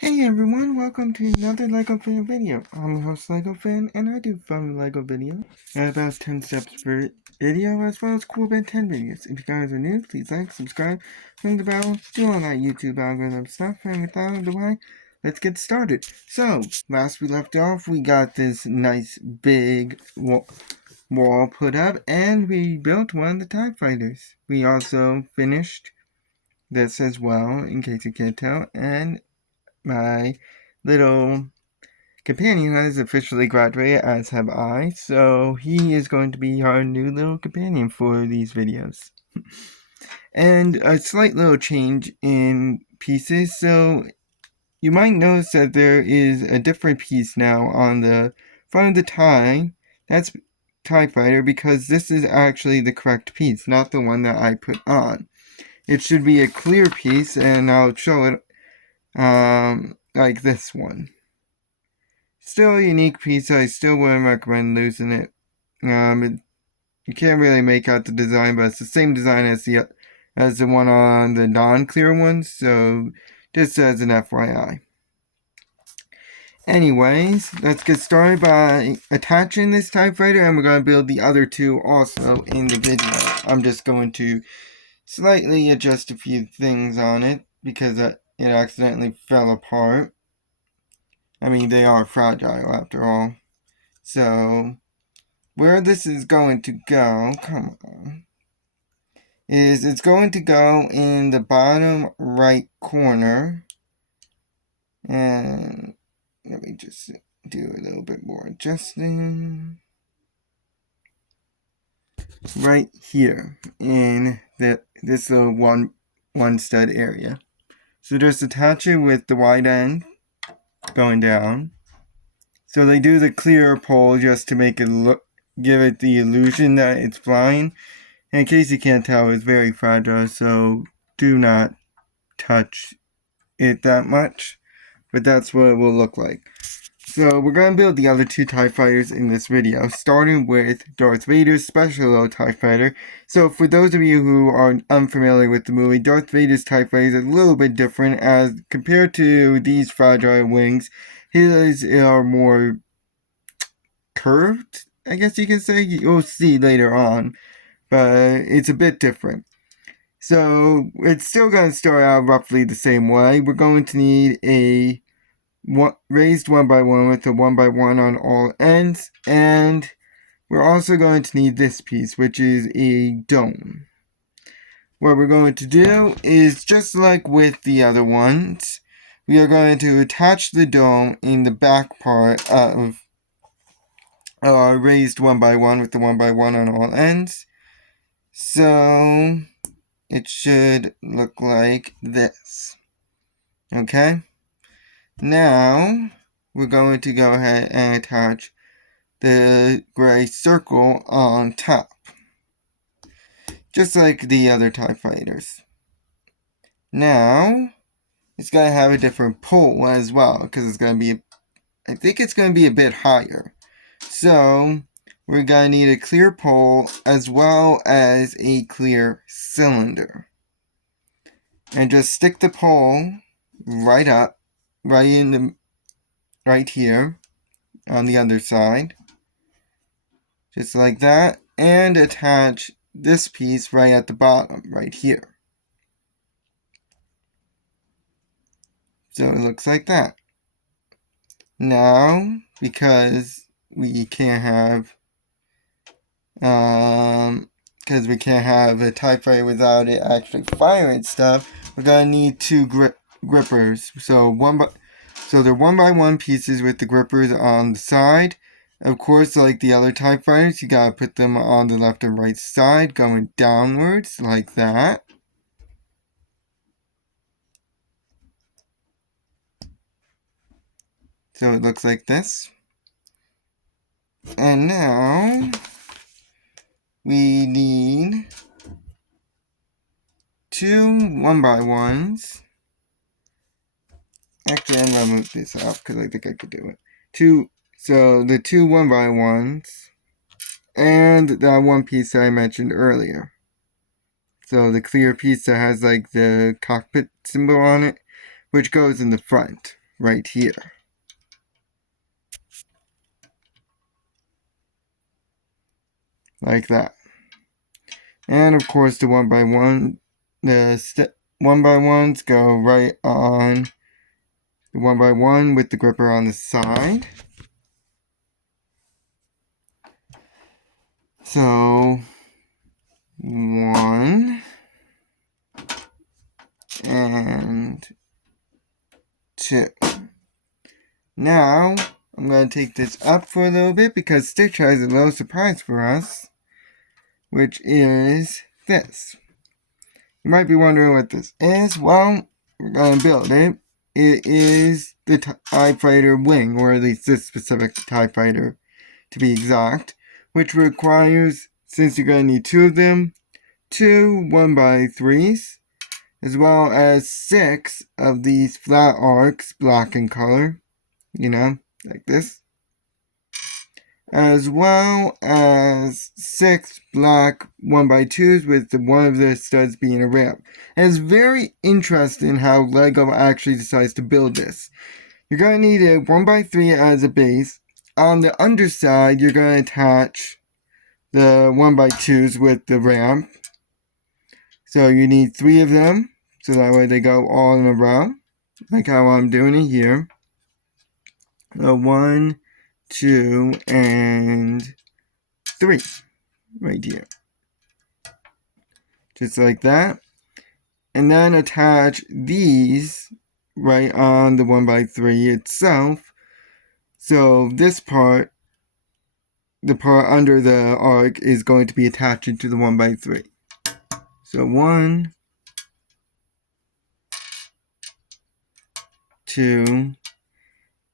Hey everyone, welcome to another LEGO Fan video. I'm your host LEGO Fan, and I do fun LEGO videos. I have about 10 steps per video, as well as cool Ben 10 videos. If you guys are new, please like, subscribe, ring the bell, do all that YouTube algorithm stuff, and with that out of the way, let's get started. So, last we left off, we got this nice big wall put up, and we built one of the TIE Fighters. We also finished this as well, in case you can't tell, and my little companion has officially graduated, as have I, so he is going to be our new little companion for these videos. And a slight little change in pieces, so you might notice that there is a different piece now on the front of the TIE. That's TIE Fighter, because this is actually the correct piece, not the one that I put on. It should be a clear piece, and I'll show it like this one. Still a unique piece. I still wouldn't recommend losing it. You can't really make out the design, but it's the same design as the one on the non-clear ones. So just as an FYI. Anyways, let's get started by attaching this TIE Fighter, and we're going to build the other two also in the video. I'm just going to slightly adjust a few things on it because it accidentally fell apart. I mean, they are fragile after all. So, where this is going to go, come on, is it's going to go in the bottom right corner. And let me just do a little bit more adjusting. Right here in this little one stud area. So just attach it with the wide end going down. So they do the clear pole just to make it give it the illusion that it's flying. And in case you can't tell, it's very fragile, so do not touch it that much. But that's what it will look like. So we're going to build the other two TIE Fighters in this video, starting with Darth Vader's Special Little TIE Fighter. So for those of you who are unfamiliar with the movie, Darth Vader's TIE Fighter is a little bit different as compared to these fragile wings. His are more curved, I guess you can say. You'll see later on, but it's a bit different. So it's still going to start out roughly the same way. We're going to need a raised 1x1 with a 1x1 on all ends, and we're also going to need this piece, which is a dome. What we're going to do is, just like with the other ones, we are going to attach the dome in the back part of our raised 1x1 with the 1x1 on all ends. So it should look like this. Okay? Now, we're going to go ahead and attach the gray circle on top. Just like the other TIE Fighters. Now, it's going to have a different pole as well, because it's going to be, I think it's going to be a bit higher. So, we're going to need a clear pole as well as a clear cylinder. And just stick the pole right up, right here on the other side. Just like that. And attach this piece right at the bottom, right here. So it looks like that. Now, because we can't have a TIE Fighter without it actually firing stuff, we're gonna need two grippers. So they're 1x1 pieces with the grippers on the side. Of course, like the other TIE Fighters, you gotta put them on the left and right side, going downwards like that. So it looks like this. And now we need two 1x1s. Actually, I'm gonna move this off because I think I could do it. So the two 1x1s and that one piece that I mentioned earlier. So the clear piece that has like the cockpit symbol on it, which goes in the front. right here. Like that. And of course the 1x1, the 1x1s go right on the 1x1 with the gripper on the side. So 1 and 2. Now I'm going to take this up for a little bit because Stitch has a little surprise for us, which is this. You might be wondering what this is. Well, we're going to build it. It is the TIE Fighter wing, or at least this specific TIE Fighter to be exact, which requires, since you're going to need 2 of them, 2 1x3s, as well as 6 of these flat arcs, black in color, you know, like this, as well as 6 black 1x2s with one of the studs being a ramp. And it's very interesting how LEGO actually decides to build this. You're going to need a 1x3 as a base. On the underside, you're going to attach the 1x2s with the ramp. So you need 3 of them, so that way they go all in a row, like how I'm doing it here. 1, 2, and 3, right here. Just like that. And then attach these right on the 1x3 itself. So this part, the part under the arc, is going to be attached to the 1x3. So 1, 2,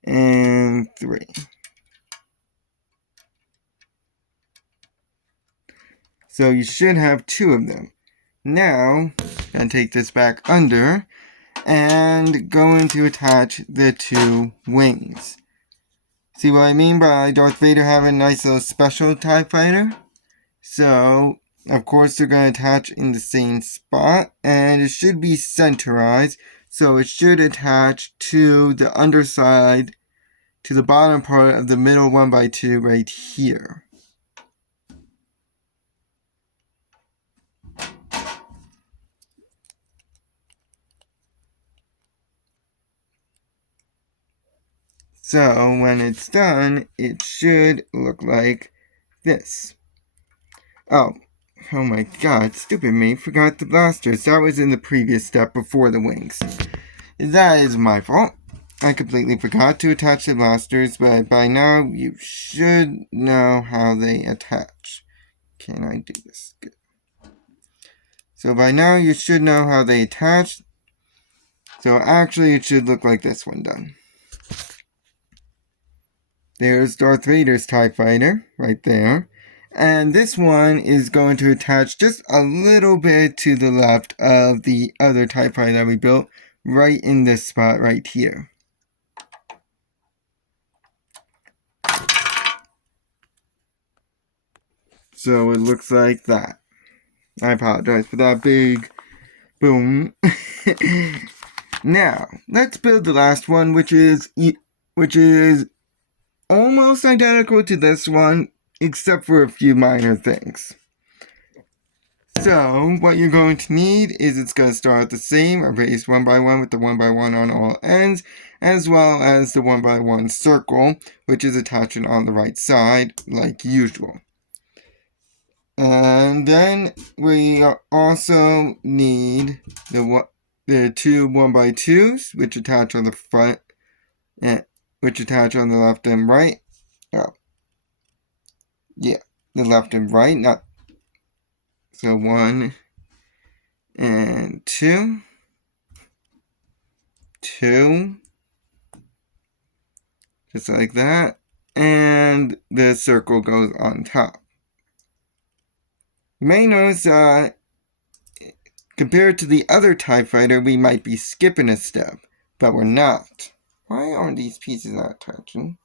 and 3. So you should have 2 of them. Now, I'm going to take this back under and going to attach the 2 wings. See what I mean by Darth Vader having a nice little special TIE Fighter? So, of course, they're going to attach in the same spot, and it should be centerized, so it should attach to the underside, to the bottom part of the middle 1x2 right here. So, when it's done, it should look like this. Oh my god, stupid me, forgot the blasters. That was in the previous step before the wings. That is my fault. I completely forgot to attach the blasters, but by now you should know how they attach. Can I do this? Good. So by now you should know how they attach. So actually it should look like this one done. There's Darth Vader's TIE Fighter, right there. And this one is going to attach just a little bit to the left of the other TIE Fighter that we built, right in this spot right here. So it looks like that. I apologize for that big boom. Now, let's build the last one, which is almost identical to this one, except for a few minor things. So, what you're going to need is it's going to start the same, erase 1x1 with the 1x1 on all ends, as well as the 1x1 circle, which is attached on the right side, like usual. And then we also need the 2 1x2s, which attach on the front, and which attach on the left and right. Oh, yeah, the left and right, not. So 1 and 2, 2, just like that, and the circle goes on top. You may notice compared to the other TIE Fighter, we might be skipping a step, but we're not. Why aren't these pieces not attaching?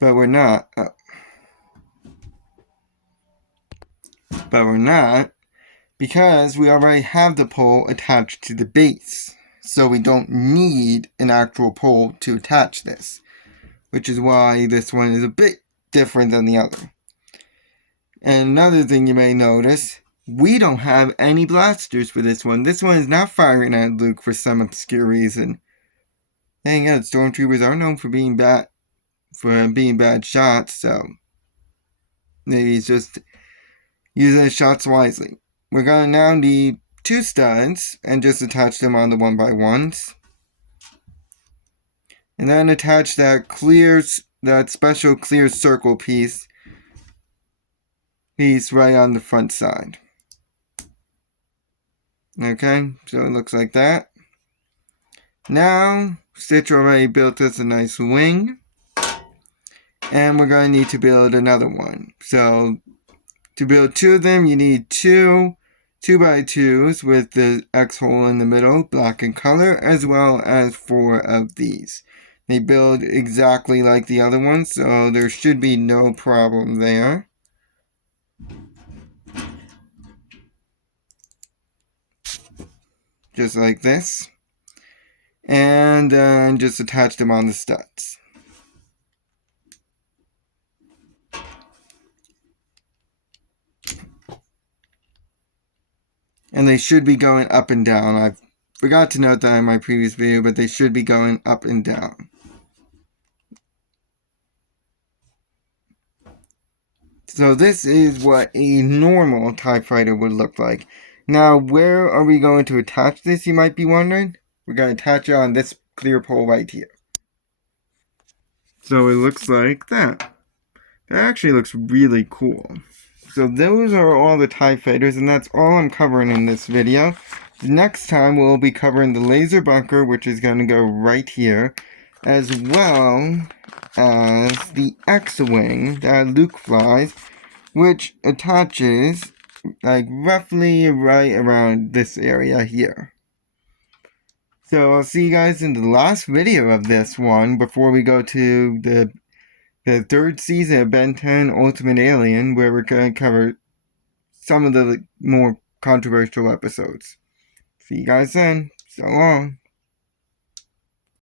But we're not. Oh. But we're not, because we already have the pole attached to the base. So we don't need an actual pole to attach this, which is why this one is a bit different than the other. And another thing you may notice, we don't have any blasters for this one. This one is not firing at Luke for some obscure reason. Dang it, stormtroopers are known for being bad shots, so maybe he's just using his shots wisely. We're gonna now need 2 studs and just attach them on the 1x1s. And then attach that special clear circle piece right on the front side. Okay, so it looks like that. Now, Stitch already built us a nice wing. And we're going to need to build another one. So, to build 2 of them, you need 2 2x2s with the X hole in the middle, black in color, as well as 4 of these. They build exactly like the other ones, so there should be no problem there. Just like this. And then just attach them on the studs. And they should be going up and down. I forgot to note that in my previous video, but they should be going up and down. So this is what a normal TIE Fighter would look like. Now, where are we going to attach this, you might be wondering? We're going to attach it on this clear pole right here. So it looks like that. That actually looks really cool. So those are all the TIE Fighters, and that's all I'm covering in this video. Next time we'll be covering the laser bunker, which is going to go right here, as well as the X-Wing that Luke flies, which attaches like roughly right around this area here. So I'll see you guys in the last video of this one before we go to the 3rd season of Ben 10 Ultimate Alien, where we're going to cover some of the more controversial episodes. See you guys then. So long.